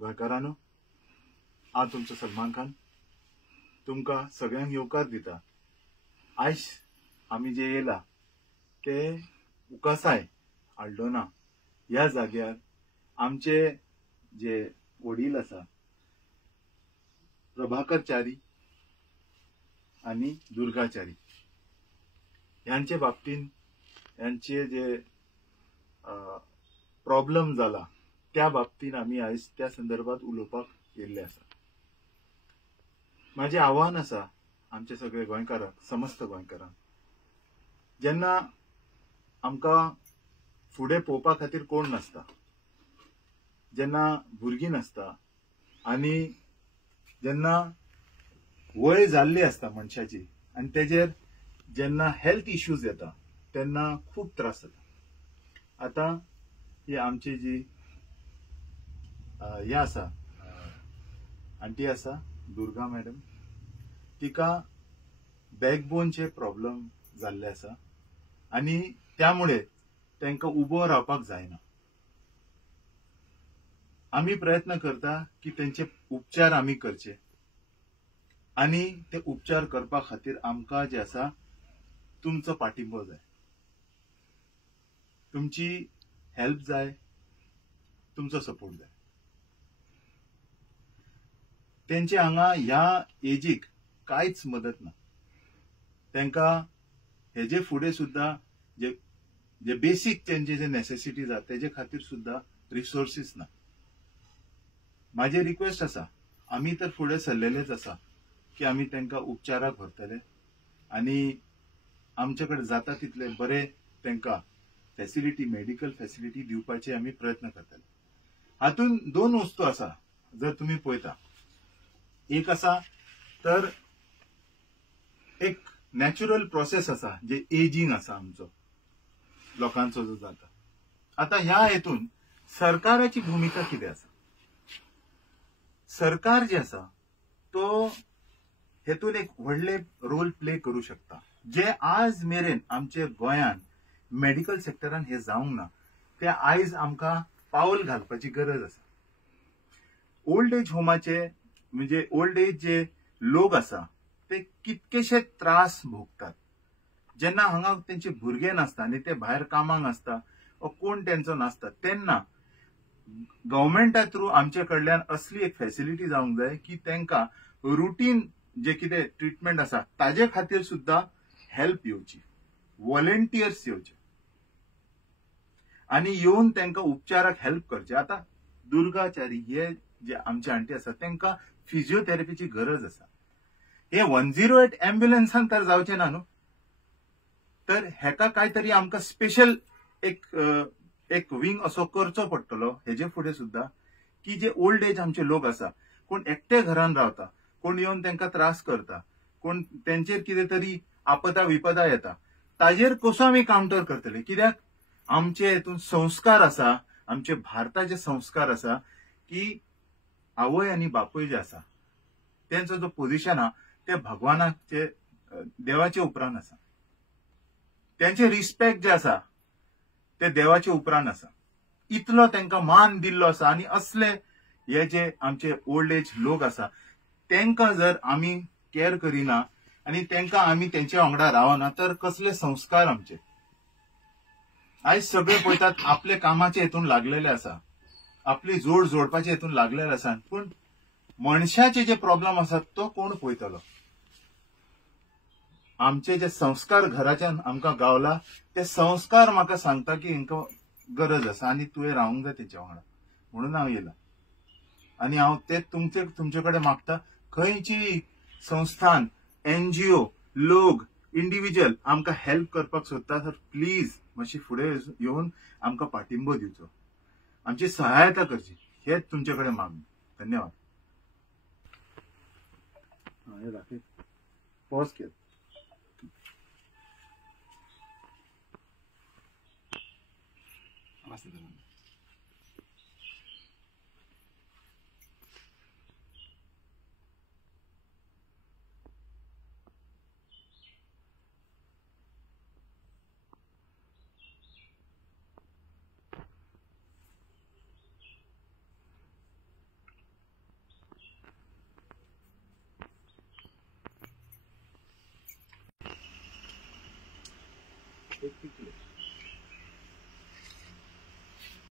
गोंयकारांनो, हांव तुमचो सलमान खान तुमकां सगळ्यांक येवकार दिता। आयज आमी जे येयला ते उकासाय आल्डोना ह्या जाग्यार आमचे जे वडील आसा प्रभाकरचारी आनी दुर्गाचारी ह्यांचे बाबतीन ह्यांचे जे प्रॉब्लेम जाला त्या बाबतीन आमी आयज त्या संदर्भात उलोवपाक येयल्ले आसा। माझे आव्हान आसा आमचे सगळे गोंयकारांक, समस्त गोंयकारांक, जेन्ना आमकां फुडें पळोवपा खातीर कोण नासता, जेन्ना भुरगीं नासता आनी जेन्ना वय जाल्ली आसता मनशाची आनी तेजेर जेन्ना हेल्थ इश्यूज येता तेन्ना खूब त्रास जाता। आता ही आमची जी हे आसा आंटी आसा दुर्गा मॅडम, तिका बॅकबोनचे प्रॉब्लेम जाल्ले आसा आनी त्यामुळे तांकां उबो रावपाक जायना। आमी प्रयत्न करता की तेंचे उपचार आमी करचे आनी ते उपचार करपा खातीर आमकां जे आसा तुमचो पाठिंबो जाय, तुमची हेल्प जाय, तुमचो सपोर्ट जाय। तेंचे हांगा ह्या एजीक कांयच मदत ना, तांकां हेजे फुडें सुद्दां जे बेसिक तेंचे जे नेसेसिटीज आसा तेजे खातीर सुद्दां रिसोर्सीस ना। माझी रिक्वेस्ट आसा, आमी तर फुडें सरलेलेच आसा की आमी तांकां उपचाराक व्हरतले आनी आमचे कडेन जाता तितले बरे तांकां फॅसिलिटी, मेडिकल फॅसिलिटी दिवपाचे आमी प्रयत्न करतले। हातून दोन वस्तू आसा जर तुमी पळयता, एक आसा तर एक नॅचरल प्रोसेस आसा जे एजिंग आसा आमचो लोकांचो जो जाता। आता ह्या हेतून सरकाराची भूमिका कितें आसा? सरकार जे आसा तो हेतून एक व्हडले रोल प्ले करू शकता, जे आज मेरेन आमचे गोंयान मेडिकल सेक्टरान हे जावंक ना, ते आयज आमकां पावल घालपाची गरज आसा। ओल्ड एज होमाचे म्हणजे ओल्ड एज जे लोक आसा ते कितकेशे त्रास भोगतात। जेन्ना हांगा तेंचे भुरगे नासता आनी ते भायर कामाक आसता वा कोण तेंचो नासता तेन्ना गव्हर्मेंटा थ्रू आमचे कडल्यान असली एक फॅसिलिटी जावंक जाय की तांकां रुटीन जे कितें ट्रिटमेंट आसा ताजे खातीर सुद्दां हेल्प येवची, व्हॉलंटियर्स येवचे आनी येवन तांकां उपचाराक हेल्प करचे। आता दुर्गाचारी हे जे आमचे आंटी आसा तांकां फिजिओथेरपीची गरज आसा। हे 108 एम्ब्युलन्सान तर जावचे ना न्हू, तर हेका कांयतरी आमकां स्पेशल एक विंग असो करचो पडटलो हेजे फुडें सुद्दां, की जे ओल्ड एज आमचे लोक आसा, कोण एकटे घरान रावता, कोण येवन तांकां त्रास करता, कोण तेंचेर कितें तरी आपदा विपदा येता, ताजेर कसो आमी कावंटर करतले। कित्याक आमचे हेतून संस्कार आसा, आमचे भारताचे संस्कार आसा की आवय आनी बापूय जे आसा तेंचो जो पोजिशन आहा ते भगवानाचे देवाचे उपरांत आसा, तेंचे रिस्पेक्ट जे आसा ते देवाचे उपरांत आसा। इतलो तांकां मान दिल्लो आसा आनी असले हे जे आमचे ओल्ड एज लोक आसा तांकां जर आमी केअर करिना आनी तांकां आमी तेंचे वांगडा रावना तर कसले संस्कार आमचे। आयज सगळे पळयतात आपले कामाचे हेतून लागलेले आसा, आपली जोड जोडपाचे हेतून लागलेले आसा, पूण मनशाचे जे प्रॉब्लेम आसात तो कोण पळयतलो? आमचे जे संस्कार घराच्यान आमकां गावला ते संस्कार म्हाका सांगता की हांकां गरज आसा आनी तुवें रावंक जाय तेंच्या वांगडा, म्हणून हांव येयला। आनी हांव ते तुमचे कडेन मागता, खंयची संस्थान, NGO, लोक, इंडिव्हिज्युअल आमकां हेल्प करपाक सोदता तर प्लीज मातशी फुडें येवन आमकां पाठिंबो दिवचो, आमची सहायता करची, हेच तुमचे कडेन मागणी। धन्यवाद। पॉज केल। ते पिकले